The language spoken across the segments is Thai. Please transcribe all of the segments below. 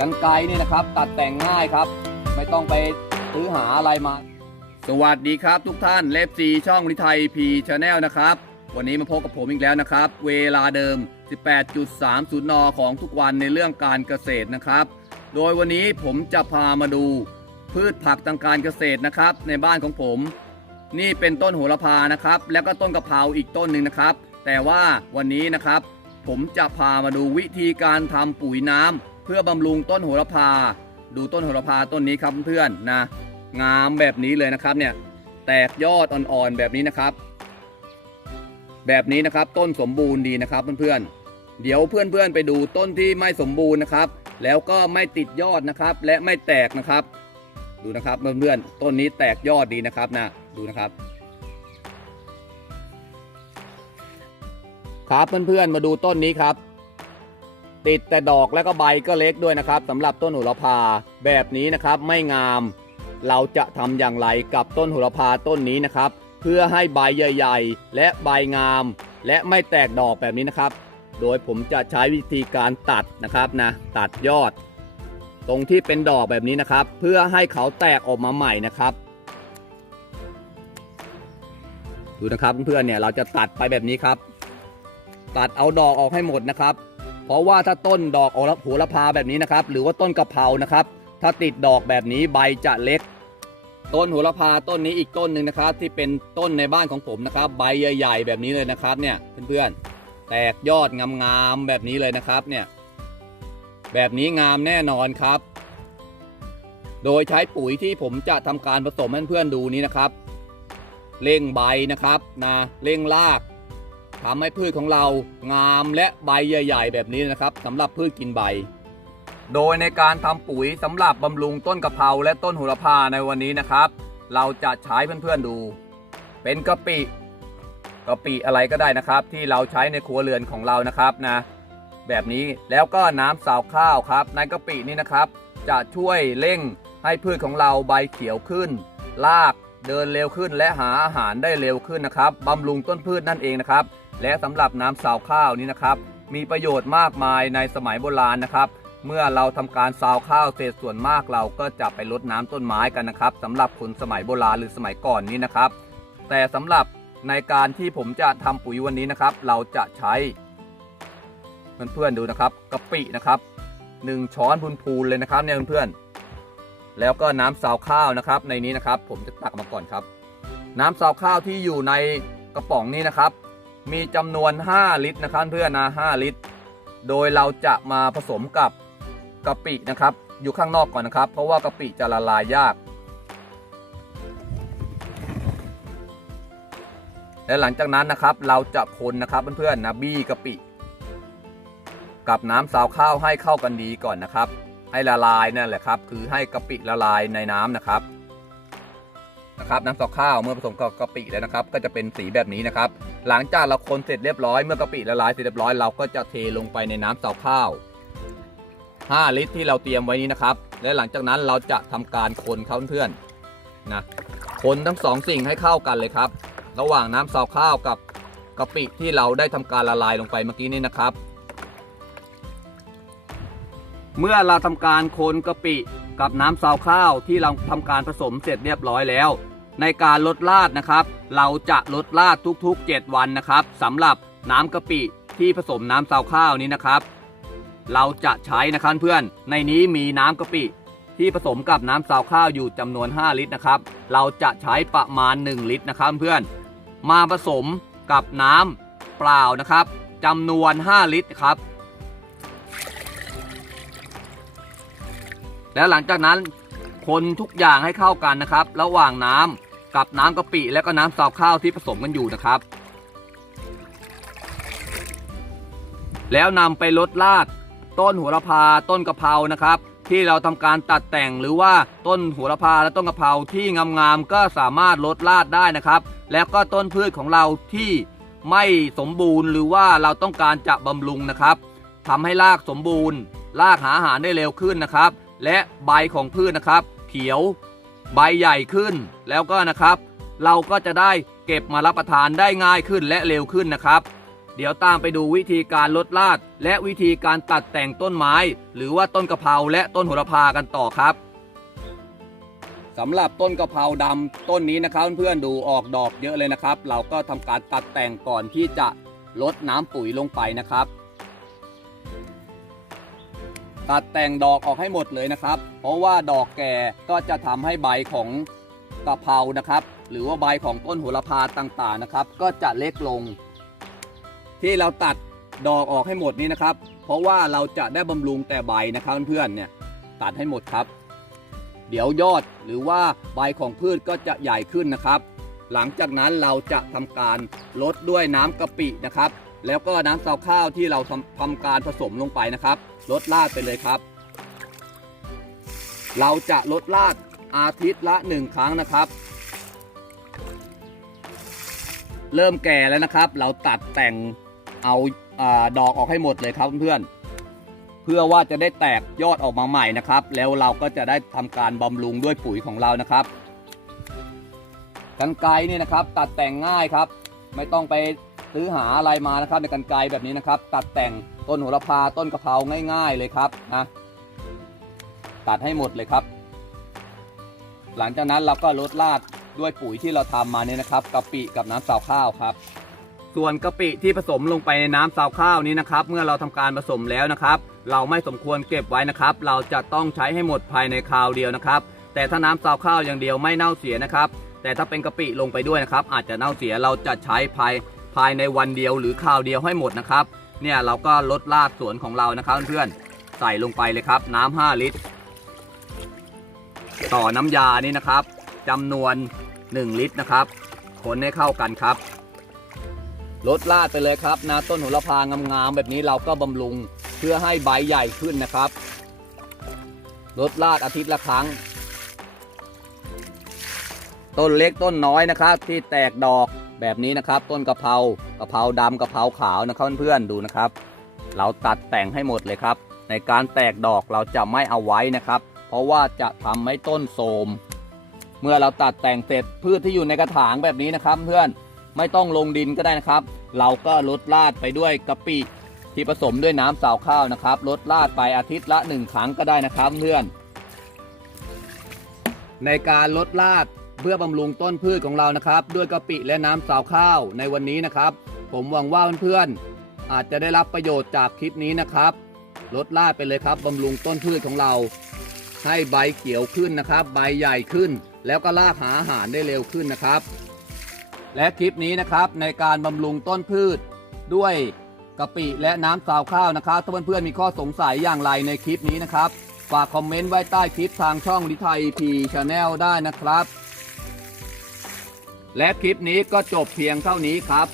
กันไกรนี่นะครับ ตัดแต่งง่ายครับ ไม่ต้องไปซื้อหาอะไรมา สวัสดีครับทุกท่านเลฟซีช่องลิไทยพีชาแนลนะครับ วันนี้มาพบกับผมอีกแล้วนะครับ เวลาเดิม 18.30 น ของทุกวันในเรื่องการเกษตรนะครับ โดยวันนี้ผมจะพามาดูพืชผักทางการเกษตรนะครับ ในบ้านของผม นี่เป็นต้นโหระพานะครับ แล้วก็ต้นกะเพราอีกต้นหนึ่งนะครับ แต่ว่าวันนี้นะครับ ผมจะพามาดูวิธีการทำปุ๋ยน้ำ เพื่อบำรุงต้นโหระพา ดูต้นโหระพาต้นนี้ครับเพื่อนนะ งามแบบนี้เลยนะครับเนี่ยแตกยอดอ่อนๆแบบนี้นะครับ แบบนี้นะครับต้นสมบูรณ์ดีนะครับเพื่อนๆเดี๋ยวเพื่อนๆไปดูต้นที่ไม่สมบูรณ์นะครับ แล้วก็ไม่ติดยอดนะครับ และไม่แตกนะครับ ดูนะครับเพื่อนๆต้นนี้แตกยอดดีนะครับนะดูนะครับครับเพื่อนๆมาดูต้นนี้ครับ ติดแต่ดอกแล้วก็ใบก็เล็กด้วยนะครับสำหรับต้นโหระพาแบบนี้นะครับไม่งาม เราจะทำอย่างไรกับต้นโหระพาต้นนี้นะครับ เพื่อให้ใบใหญ่ๆ และใบงาม และไม่แตกดอกแบบนี้นะครับ โดยผมจะใช้วิธีการตัดนะครับนะตัดยอด ตรงที่เป็นดอกแบบนี้นะครับ เพื่อให้เขาแตกออกมาใหม่นะครับดูนะครับเพื่อนๆเนี่ยเราจะตัดไปแบบนี้ครับ ตัดเอาดอกออกให้หมดนะครับ เพราะว่าถ้าต้นดอกออกโหระพาแบบนี้นะครับ หรือว่าต้นกะเพรานะครับ ถ้าติดดอกแบบนี้ใบจะเล็ก ต้นโหระพาต้นนี้อีกต้นหนึ่งนะครับ ที่เป็นต้นในบ้านของผมนะครับ ใบใหญ่ๆแบบนี้เลยนะครับเนี่ยเพื่อนๆแตกยอดงามๆแบบนี้เลยนะครับเนี่ยแบบนี้งามแน่นอนครับ โดยใช้ปุ๋ยที่ผมจะทำการผสมให้เพื่อนๆดูนี้นะครับ เร่งใบนะครับนะเร่งราก ทำให้พืชของเรางามและใบใหญ่ ๆ แบบนี้นะครับสำหรับพืชกินใบ โดยในการทำปุ๋ยสำหรับบำรุงต้นกะเพราและต้นโหระพาในวันนี้นะครับ เราจะใช้เพื่อนๆดู เป็นกะปิกะปิอะไรก็ได้นะครับ ที่เราใช้ในครัวเรือนของเรานะครับนะ แบบนี้แล้วก็น้ำสาวข้าวครับ ในกะปินี้นะครับ จะช่วยเร่งให้พืชของเราใบเขียวขึ้นรากเดินเร็วขึ้นและหาอาหารได้เร็วขึ้นนะครับบำรุงต้นพืชนั่นเองนะครับ และสำหรับน้ำสาวข้าวนี้นะครับ มีประโยชน์มากมายในสมัยโบราณนะครับ เมื่อเราทำการซาวข้าวเสร็จส่วนมากเราก็จะไปรดน้ำต้นไม้กันนะครับสำหรับคนสมัยโบราณหรือสมัยก่อนนี้นะครับ แต่สำหรับในการที่ผมจะทำปุ๋ยวันนี้นะครับ เราจะใช้เพื่อนๆดูนะครับกะปินะครับหนึ่งช้อนพูนๆเลยนะครับเนี่ยเพื่อนๆแล้วก็น้ำซาวข้าวนะครับ ในนี้นะครับ ผมจะตักมาก่อนครับ น้ำซาวข้าวที่อยู่ในกระป๋องนี้นะครับ มีจำนวน 5 ลิตรนะครับเพื่อนนะ5ลิตร โดยเราจะมาผสมกับกะปินะครับ อยู่ข้างนอกก่อนนะครับ เพราะว่ากะปิจะละลายยาก และหลังจากนั้นนะครับเราจะคนนะครับเพื่อนๆนะบี้กะปิกับน้ำซาวข้าวให้เข้ากันดีก่อนนะครับ ให้ละลายนั่นแหละครับ คือให้กะปิละลายในน้ำนะครับ นะครับน้ำซาวข้าวเมื่อผสมกับกะปิแล้วนะครับ ก็จะเป็นสีแบบนี้นะครับ หลังจากเราคนเสร็จเรียบร้อยเมื่อกะปิละลายเสร็จเรียบร้อยเราก็จะเทลงไปในน้ำซาวข้าว 5 ลิตรที่เราเตรียมไว้นี้นะครับ และหลังจากนั้นเราจะทำการคนครับเพื่อนนะคนทั้งสองสิ่งให้เข้ากันเลยครับ ระหว่างน้ำซาวข้าวกับกะปิที่เราได้ทำการละลายลงไปเมื่อกี้นี้นะครับ เมื่อเราทำการคนกะปิกับน้ำซาวข้าวที่เราทำการผสมเสร็จเรียบร้อยแล้ว ในการลดราดนะครับ เราจะลดราดทุกๆ 7 วันนะครับสำหรับน้ำกะปิที่ผสมน้ำซาวข้าวนี้นะครับ เราจะใช้นะครับเพื่อนในนี้มีน้ำกะปิที่ผสมกับน้ำซาวข้าวอยู่จำนวน 5 ลิตรนะครับ เราจะใช้ประมาณ 1 ลิตรนะครับเพื่อน มาผสมกับน้ำเปล่านะครับจำนวน 5 ลิตรครับ แล้วหลังจากนั้นคนทุกอย่างให้เข้ากันนะครับ ระหว่างน้ำ กับน้ำกะปิและก็น้ำซาวข้าวที่ผสมกันอยู่นะครับ แล้วนำไปลดรากต้นหัวระพาต้นกะเพรานะครับ ที่เราทำการตัดแต่งหรือว่าต้นหัวระพาและต้นกะเพราที่งามๆก็สามารถลดรากได้นะครับ แล้วก็ต้นพืชของเราที่ไม่สมบูรณ์ หรือว่าเราต้องการจะบำรุงนะครับทำให้รากสมบูรณ์รากหาอาหารได้เร็วขึ้นนะครับ และใบของพืชนะครับ เขียว ใบใหญ่ขึ้น แล้วก็นะครับ เราก็จะได้เก็บมารับประทานได้ง่ายขึ้นและเร็วขึ้นนะครับ เดี๋ยวตามไปดูวิธีการลดลาดและวิธีการตัดแต่งต้นไม้ หรือว่าต้นกะเพราและต้นโหระพากันต่อครับสำหรับต้นกะเพราดำต้นนี้นะครับเพื่อนๆดูออกดอกเยอะเลยนะครับ เราก็ทำการตัดแต่งก่อนที่จะลดน้ำปุ๋ยลงไปนะครับ ตัดแต่งดอกออกให้หมดเลยนะครับ เพราะว่าดอกแก่ก็จะทำให้ใบของกะเพรานะครับ หรือว่าใบของต้นโหระพาต่างๆนะครับ ก็จะเล็กลง ที่เราตัดดอกออกให้หมดนี้นะครับ เพราะว่าเราจะได้บำรุงแต่ใบนะครับเพื่อนๆเนี่ยตัดให้หมดครับ เดี๋ยวยอดหรือว่าใบของพืชก็จะใหญ่ขึ้นนะครับ หลังจากนั้นเราจะทำการลดด้วยน้ำกะปินะครับ แล้วก็น้ำซาวข้าวที่เราทำทำการผสมลงไปนะครับลดลาดไปเลยครับ เราจะลดลาดอาทิตย์ละหนึ่งครั้งนะครับ เริ่มแก่แล้วนะครับ เราตัดแต่งเอาอาดอกออกให้หมดเลยครับเพื่อนเพื่อว่าจะได้แตกยอดออกมาใหม่นะครับ แล้วเราก็จะได้ทำการบำรุงด้วยปุ๋ยของเรานะครับกันไกรนี่นะครับ ตัดแต่งง่ายครับ ไม่ต้องไป ซื้อหาอะไรมานะครับในกันไกรแบบนี้นะครับ ตัดแต่งต้นโหระพาต้นกะเพราง่าย ๆ เลยครับนะตัดให้หมดเลยครับ หลังจากนั้นเราก็ลดลาดด้วยปุ๋ยที่เราทำมาเนี่ยนะครับกะปิกับน้ำสาวข้าวครับ ส่วนกะปิที่ผสมลงไปในน้ำสาวข้าวนี้นะครับ เมื่อเราทำการผสมแล้วนะครับ เราไม่สมควรเก็บไว้นะครับ เราจะต้องใช้ให้หมดภายในคราวเดียวนะครับ แต่ถ้าน้ำสาวข้าวอย่างเดียวไม่เน่าเสียนะครับ แต่ถ้าเป็นกะปิลงไปด้วยนะครับ อาจจะเน่าเสียเราจะใช้ภาย ภายในวันเดียวหรือคราวเดียวให้หมดนะครับ เนี่ยเราก็ลดลาดสวนของเรานะครับเพื่อนๆใส่ลงไปเลยครับน้ำ5ลิตร ต่อน้ำยานี่นะครับจำนวน 1 ลิตรนะครับ คนให้เข้ากันครับลดลาดไปเลยครับนะต้นโหระพางามๆแบบนี้เราก็บำรุงเพื่อให้ใบใหญ่ขึ้นนะครับลดลาดอาทิตย์ละครั้ง ต้นเล็กต้นน้อยนะครับ ที่แตกดอก แบบนี้นะครับ ต้นกะเพรากะเพราดำกะเพราขาวนะครับเพื่อนๆดูนะครับ เราตัดแต่งให้หมดเลยครับ ในการแตกดอกเราจะไม่เอาไว้นะครับ เพราะว่าจะทำให้ต้นโทมเมื่อเราตัดแต่งเสร็จพืชที่อยู่ในกระถางแบบนี้นะครับ เพื่อนไม่ต้องลงดินก็ได้นะครับ เราก็ลดลาดไปด้วยกะปิที่ผสมด้วยน้ำสาวข้าวนะครับลดลาดไปอาทิตย์ละหนึ่งครั้งก็ได้นะครับเพื่อนในการลดลาด เพื่อบำรุงต้นพืชของเรานะครับ ด้วยกะปิและน้ำสาวข้าวในวันนี้นะครับ ผมหวังว่าเพื่อนๆอาจจะได้รับประโยชน์จากคลิปนี้นะครับลดลาดไปเลยครับบำรุงต้นพืชของเรา ให้ใบเขียวขึ้นนะครับ ใบใหญ่ขึ้น แล้วก็ลากหาอาหารได้เร็วขึ้นนะครับ และคลิปนี้นะครับในการบำรุงต้นพืช ด้วยกะปิและน้ำสาวข้าวนะครับ ถ้าเพื่อนๆมีข้อสงสัยอย่างไรในคลิปนี้นะครับ ฝากคอมเมนต์ไว้ใต้คลิปทางช่องลิไทยพีชาแนลได้นะครับ และคลิปนี้ก็จบเพียงเท่านี้ครับ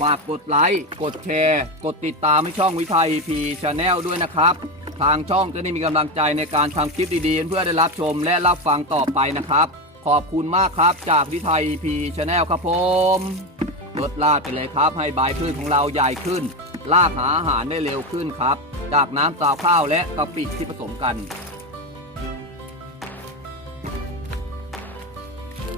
ฝากกดไลค์ กดแชร์ กดติดตามให้ช่องวิทัยพีชาแนลด้วยนะครับ ทางช่องจะได้มีกำลังใจในการทำคลิปดีๆ เพื่อได้รับชมและรับฟังต่อไปนะครับ ขอบคุณมากครับจากวิทัยพีชาแนลครับผมลดลาดไปเลยครับให้ใบพืชของเราใหญ่ขึ้น ลากหาอาหารได้เร็วขึ้นครับ จากน้ำสาข้าวและกะปิที่ผสมกัน